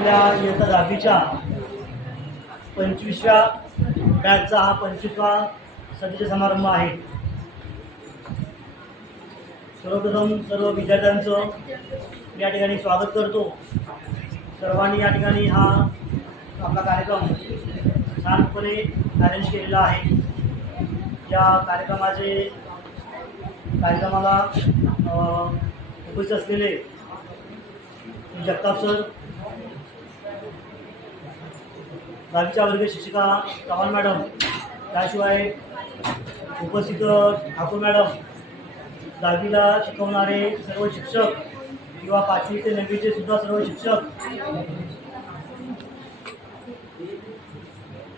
आपल्या इयत्ता दहावीच्या पंचवीसव्या बॅचचा हा पंचवीसवा सध्याचा समारंभ आहे. सर्वप्रथम सर्व विद्यार्थ्यांचं मी या ठिकाणी स्वागत करतो. सर्वांनी या ठिकाणी हा आपला कार्यक्रम छानपणे अरेंज केलेला आहे. या कार्यक्रमाचे कार्यक्रमाला उपस्थित असलेले जगताप सर दहावीच्या वर्ग शिक्षिका चव्हाण मॅडम त्याशिवाय उपस्थित ठाकूर मॅडम दहावीला शिकवणारे सर्व शिक्षक किंवा पाचवी ते नववीचे सुद्धा सर्व शिक्षक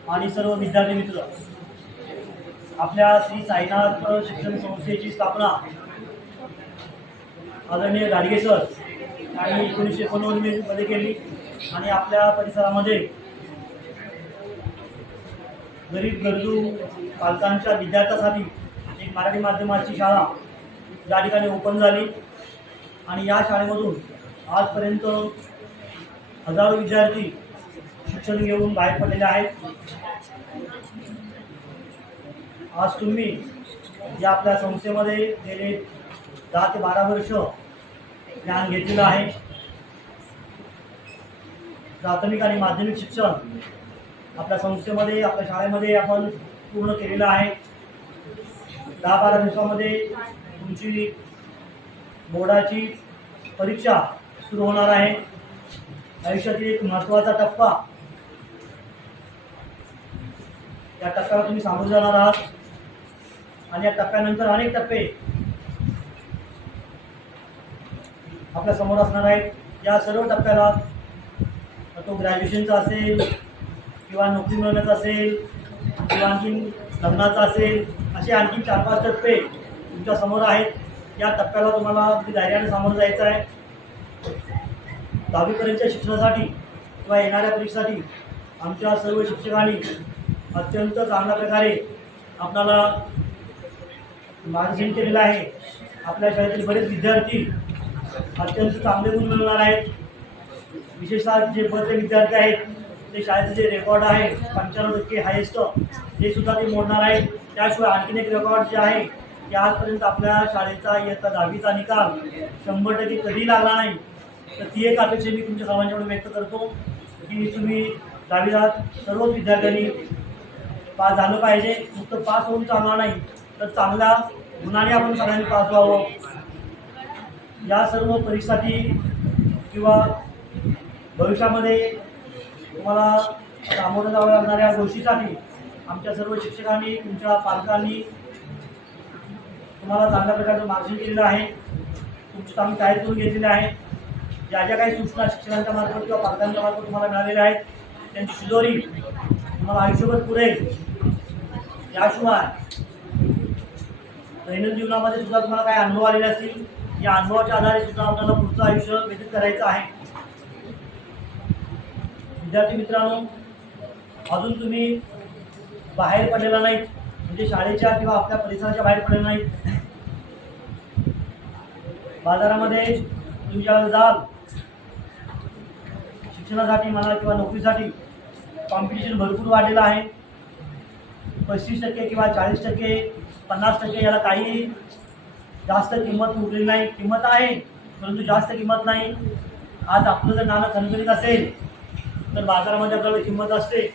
आणि सर्व विद्यार्थी मित्र आपल्या श्री साईनाथ शिक्षण संस्थेची स्थापना आदरणीय गाडगे सर आणि एकोणीसशे एकोणनव्वदमध्ये केली आणि आपल्या परिसरामध्ये गरीब गरजू पालकांच्या विद्यार्थ्यासाठी एक मराठी माध्यमाची शाळा या ठिकाणी ओपन झाली. आणि या शाळेमधून आजपर्यंत हजारो विद्यार्थी शिक्षण घेऊन बाहेर पडलेले आहेत. आज तुम्ही या आपल्या संस्थेमध्ये गेले दहा ते बारा वर्ष ज्ञान घेतलेलं आहे. प्राथमिक आणि माध्यमिक शिक्षण आपल्या संस्थेमध्ये आपल्या शाळेमध्ये आपण पूर्ण केलेलं आहे. दहा बारा दिवसामध्ये तुमची बोर्डाची परीक्षा सुरू होणार आहे. आयुष्यातील एक महत्त्वाचा टप्पा. या टप्प्याला तुम्ही सामोरे जाणार आहात. आणि या टप्प्यानंतर अनेक टप्पे आपल्यासमोर असणार आहेत. या सर्व टप्प्याला तो ग्रॅज्युएशनचा असेल किंवा नोकरी मिळवण्याचं असेल किंवा आणखीन लग्नाचं असेल असे आणखी चार पाच टप्पे तुमच्यासमोर आहेत. या टप्प्याला तुम्हाला अगदी धैर्याने सामोरं जायचं आहे. दहावीपर्यंतच्या शिक्षणासाठी किंवा येणाऱ्या परीक्षेसाठी आमच्या सर्व शिक्षकांनी अत्यंत चांगल्या प्रकारे आपल्याला मार्गदर्शन केलेलं आहे. आपल्या शाळेतील बरेच विद्यार्थी अत्यंत चांगले गुण मिळवणार आहेत. विशेषतः जे बदले विद्यार्थी आहेत ते शाळेचे जे रेकॉर्ड आहे पंच्याण्णव टक्के हायेस्ट ते सुद्धा ते मोडणार आहेत त्याशिवाय आणखीन एक रेकॉर्ड जे आहे की आजपर्यंत आपल्या शाळेचा इयत्ता दहावीचा निकाल शंभर टक्के कधी लागला नाही तर ती एक अपेक्षा मी तुमच्या सर्वांच्याकडून व्यक्त करतो की तुम्ही दहावीला सर्वच विद्यार्थ्यांनी पास झालं पाहिजे. फक्त पास होऊन चालणार नाही तर चांगला गुणाने आपण सगळ्यांनी पास व्हावं. या सर्व परीक्षासाठी किंवा भविष्यामध्ये तुम्हाला सामोरं जावं लागणाऱ्या गोष्टीसाठी आमच्या सर्व शिक्षकांनी तुमच्या पालकांनी तुम्हाला चांगल्या प्रकारचं मार्गदर्शन केलेलं आहे. तुमची आम्ही तयारी करून घेतलेली आहे. ज्या ज्या काही सूचना शिक्षकांच्या मार्फत किंवा पालकांच्या मार्फत तुम्हाला मिळालेल्या आहेत त्यांची शिजोरी तुम्हाला आयुष्यभर पुरेल. याशिवाय दैनंदिन जीवनामध्ये सुद्धा तुम्हाला काही अनुभव आलेले असतील. या अनुभवाच्या आधारे सुद्धा आपल्याला पुढचं आयुष्य व्यतीत करायचं आहे. विद्यार्थी मित्रांनो अजून तुम्ही बाहेर पडलेला नाहीत म्हणजे शाळेच्या किंवा आपल्या परिसराच्या बाहेर पडलेला नाहीत बाजारामध्ये तुम्ही ज्यावेळेला जाल शिक्षणासाठी म्हणा किंवा नोकरीसाठी कॉम्पिटिशन भरपूर वाढलेलं आहे. पस्तीस टक्के किंवा चाळीस टक्के पन्नास टक्के याला काही जास्त किंमत उरलेली नाही. किंमत आहे परंतु जास्त किंमत नाही. आज आपलं जर नाणं खणखणीत असेल तर बाजारामध्ये आपल्याला किंमत असते.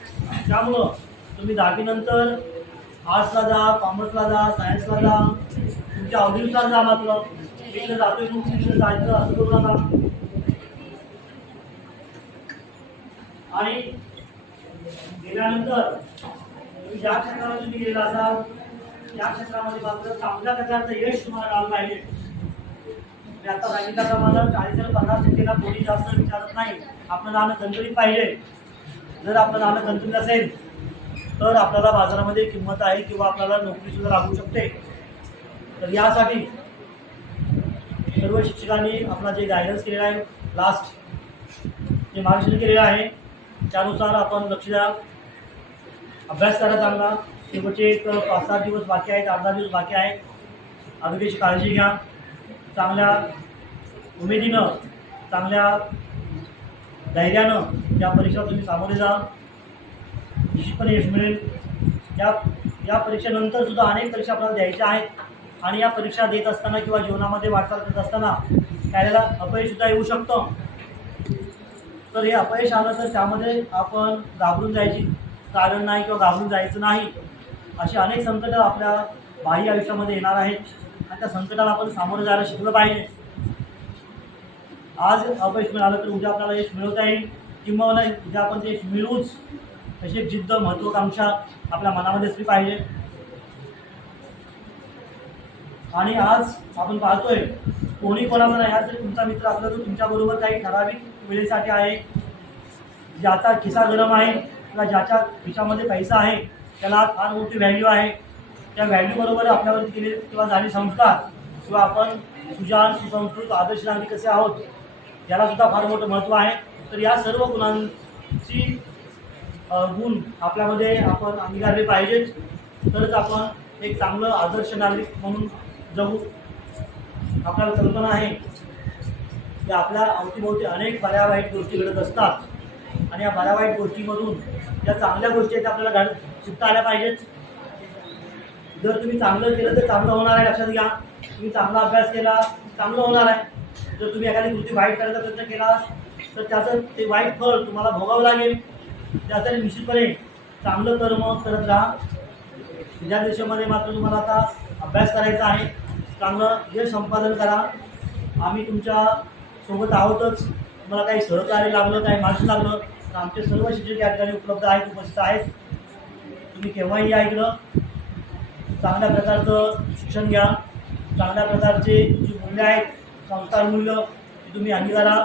त्यामुळं तुम्ही दहावीनंतर आर्ट्सला जा कॉमर्सला जा सायन्सला जा तुमच्या आवडीनुसार जा मात्र. तिकडे जातोय म्हणून तिकडे जायचं असं करू नका. आणि गेल्यानंतर तुम्ही ज्या क्षेत्रामध्ये तुम्ही गेला असाल त्या क्षेत्रामध्ये मात्र चांगल्या प्रकारचं यश तुम्हाला आलं पाहिजे. मी आता सांगितल्याप्रमाणे चाळीस पन्नास टक्केला कोणी जास्त विचारत नाही. आपलं नाणं तंतुरी पाहिजे. जर आपलं नाणं तंतुरी असेल तर आपल्याला बाजारामध्ये किंमत आहे किंवा आपल्याला नोकरीसुद्धा लागू शकते. तर यासाठी सर्व शिक्षकांनी आपला जे गायडन्स केलेलं आहे लास्ट जे मार्गदर्शन केलेलं आहे त्यानुसार आपण लक्ष द्या. अभ्यास करा चांगला. शेवटचे एक पाच सात दिवस बाकी आहेत आठ दहा दिवस बाकी आहेत. आरोग्याची काळजी घ्या. चांगल्या उमेदीनं चांगल्या धैर्यानं या परीक्षा तुम्ही सामोरे जा. निश्चितपणे यश मिळेल. या या परीक्षेनंतर सुद्धा अनेक परीक्षा आपल्याला द्यायच्या आहेत. आणि या परीक्षा देत असताना किंवा जीवनामध्ये वाटचाल करत असताना कार्याला अपयशसुद्धा येऊ शकतं. तर हे अपयश आलं तर त्यामध्ये आपण घाबरून जायची कारण नाही किंवा घाबरून जायचं नाही. अशी अनेक संकटं आपल्या बाह्य आयुष्यामध्ये येणार आहेत. आणि त्या संकटाला आपण सामोरं जायला शिकलं पाहिजे. आज अपयश मिळालं तर उद्या आपल्याला यश मिळवता येईल. किंवा उद्या आपण ते यश मिळवूच. अशी एक जिद्द महत्त्वाकांक्षा आपल्या मनामध्ये असली पाहिजे. आणि आज आपण पाहतोय कोणी कोणाला नाही आज तुमचा मित्र असला तर तुमच्याबरोबर काही ठराविक वेळेसाठी आहे. ज्याचा खिसा गरम आहे किंवा ज्याच्या खिशामध्ये पैसा आहे त्याला फार मोठी व्हॅल्यू आहे. त्या व्हॅल्यूबरोबर आपल्यावरती केले किंवा झाले संस्कार किंवा आपण सुजान सुसंस्कृत आदर्श नागरिक कसे आहोत याला सुद्धा फार मोठं महत्त्व आहे. तर या सर्व गुणांची गुण आपल्यामध्ये आपण अंगीकारले पाहिजेच तरच आपण एक चांगलं आदर्श नागरिक म्हणून जगू. आपल्याला कल्पना आहे की आपल्या अवतीभोवती अनेक बऱ्या वाईट गोष्टी घडत असतात. आणि या बऱ्या वाईट गोष्टीमधून ज्या चांगल्या गोष्टी आहेत त्या आपल्याला घड शिकता आल्या पाहिजेत. जर तुम्ही चांगलं केलं तर चांगलं होणार आहे लक्षात घ्या. तुम्ही चांगला अभ्यास केला चांगलं होणार आहे. जर तुम्ही एखादी कृती वाईट करायचा प्रयत्न केला तर त्याचं ते वाईट फळ तुम्हाला भोगावं लागेल. त्यासाठी निश्चितपणे चांगलं कर्म करत राहा. या दिवसामध्ये मात्र तुम्हाला आता अभ्यास करायचा आहे. चांगलं यश संपादन करा. आम्ही तुमच्यासोबत आहोतच. तुम्हाला काही सहकार्य लागलं काही मार्क्स लागलं तर आमचे सर्व शिक्षक या ठिकाणी उपलब्ध आहेत उपस्थित आहेत. तुम्ही केव्हाही ऐकलं चांगल्या प्रकारचं शिक्षण घ्या. चांगल्या प्रकारचे जी मूल्य आहेत संस्कार मूल्य ती तुम्ही अंगीकारा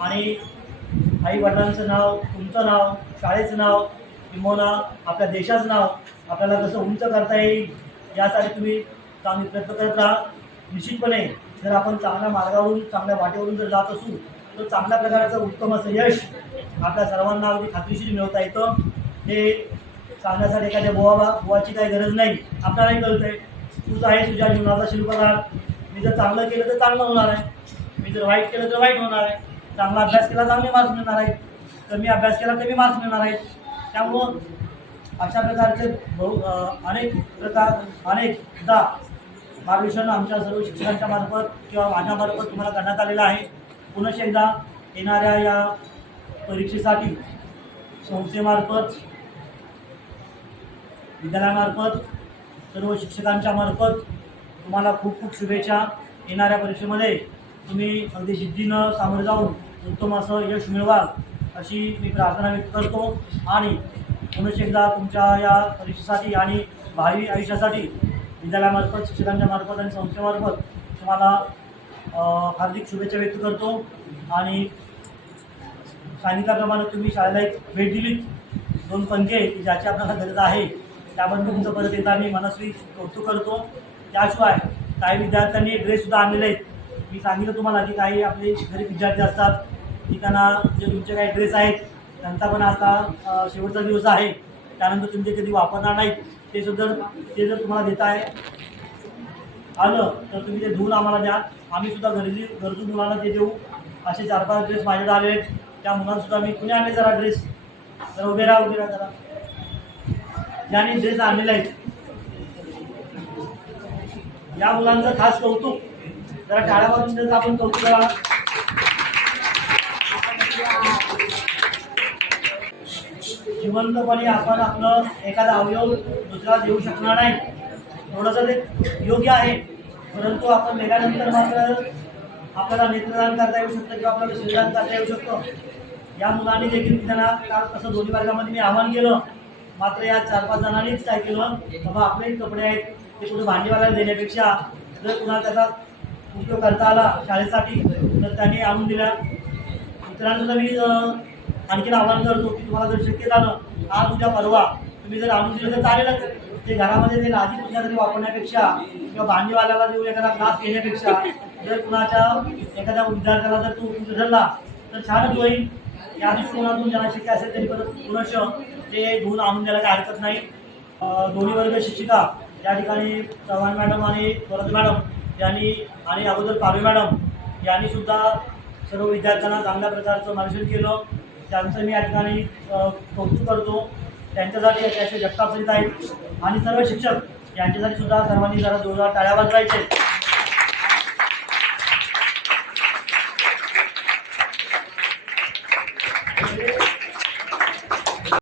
आणि आई वडिलांचं नाव तुमचं नाव शाळेचं नाव किंवा आपल्या देशाचं नाव आपल्याला कसं उंच करता येईल यासाठी तुम्ही चांगले प्रयत्न करत राहा. निश्चितपणे जर आपण चांगल्या मार्गावरून चांगल्या वाटेवरून जर जात असू तर चांगल्या प्रकारचं उत्तम असं यश आपल्या सर्वांना अगदी खात्रीशीर मिळवता येतं. हे सांगण्यासाठी एखाद्या बुवा बुवाची काही गरज नाही. आपल्यालाही कळतंय. तूच आहे तुझ्या जीवनाचा शिल्पकार. मी जर चांगलं केलं तर चांगलं होणार आहे. मी जर वाईट केलं तर वाईट होणार आहे. चांगला अभ्यास केला चांगले मार्क्स मिळणार आहेत कमी अभ्यास केला कमी मार्क्स मिळणार आहेत त्यामुळं अशा प्रकारचे बहु अनेक प्रकार अनेकदा मार्गदर्शन आमच्या सर्व शिक्षकांच्या मार्फत किंवा माझ्यामार्फत तुम्हाला करण्यात आलेलं आहे. पुनश्च एकदा येणाऱ्या या परीक्षेसाठी संस्थेमार्फत विद्यालयामार्फत सर्व शिक्षकांच्या मार्फत तुम्हाला खूप खूप शुभेच्छा येणाऱ्या परीक्षेमध्ये. तुम्ही अगदी जिद्दीनं सामोरे जाऊन उत्तम असं यश मिळवाल अशी मी प्रार्थना व्यक्त करतो. आणि पुनश एकदा तुमच्या या परीक्षेसाठी आणि भावी आयुष्यासाठी विद्यालयामार्फत शिक्षकांच्या मार्फत आणि संस्थेमार्फत तुम्हाला हार्दिक शुभेच्छा व्यक्त करतो. आणि सांगितल्याप्रमाणे तुम्ही शाळेला एक भेट दिलीत. दोन पंखे की ज्याची आपल्याला गरज आहे. त्याबद्दल तुमचं परत एकदा मी मनस्वी कौतुक करतो. त्याशिवाय काही विद्यार्थ्यांनी ड्रेससुद्धा आणलेले आहेत. मी सांगितलं तुम्हाला की काही आपले गरीब विद्यार्थी असतात की त्यांना जे तुमचे काही ड्रेस आहेत त्यांचा पण आता शेवटचा दिवस आहे. त्यानंतर तुम्ही ते कधी वापरणार नाहीत ते सुद्धा ते जर तुम्हाला देत आहे आलं तर तुम्ही ते धुवून आम्हाला द्या. आम्ही सुद्धा गरजी गरजू मुलांना ते देऊ. असे चार पाच ड्रेस माझ्याकडे आले आहेत. त्या मुलांनासुद्धा मी कुणी आणले जरा ड्रेस जरा उभे राहा उभे राहा जरा. त्याने ड्रेस आणलेले आहेत. या मुलांचं खास कौतुक. जरा टाळ्या वाजून त्याचं आपण कौतुक करा. जिवंतपणे आपण आपलं एखादा अवयव दुसरा देऊ शकणार नाही. थोडंसं ते योग्य आहे. परंतु आपण मेल्यानंतर मात्र आपल्याला नेत्रदान करता येऊ शकतं किंवा आपल्याला शरीरदान करता येऊ शकतं. या मुलांनी देखील त्यांना काल तसं दोन्ही वर्गामध्ये मी आवाहन केलं. मात्र या चार पाच जणांनीच काय केलं? बाबा आपले कपडे आहेत. ते कुठे भांडीवाल्याला देण्यापेक्षा जर कुणाला त्याचा उपयोग करता आला शाळेसाठी तर त्यांनी आणून दिल्या मित्रांनो मी आणखीन आवाहन करतो की तुम्हाला जर शक्य झालं आज उद्या परवा तुम्ही जर आणून दिलं तर चालेलच ते घरामध्ये ते लादी कुठल्यातरी वापरण्यापेक्षा किंवा भांडीवाल्याला देऊ एखादा क्लास घेण्यापेक्षा जर कुणाच्या एखाद्या विद्यार्थ्याला जर तू धरला तर छानच होईल. या दृष्टिकोनातून ज्यांना शक्य असेल तरी परत पुनश ते गुण आणून द्यायला काही हरकत नाही. दोन्ही वर्ग शिक्षिका या ठिकाणी चव्हाण मॅडम आणि वरद मॅडम यांनी आणि अगोदर पारवे मॅडम यांनी सुद्धा सर्व विद्यार्थ्यांना चांगल्या प्रकारचं मार्गदर्शन केलं. त्यांचं मी या ठिकाणी कौतुक करतो. त्यांच्यासाठी असे जगताप करीत आहेत. आणि सर्व शिक्षक यांच्यासाठी सुद्धा सर्वांनी जरा जोरदार टाळ्या वाजवायचे.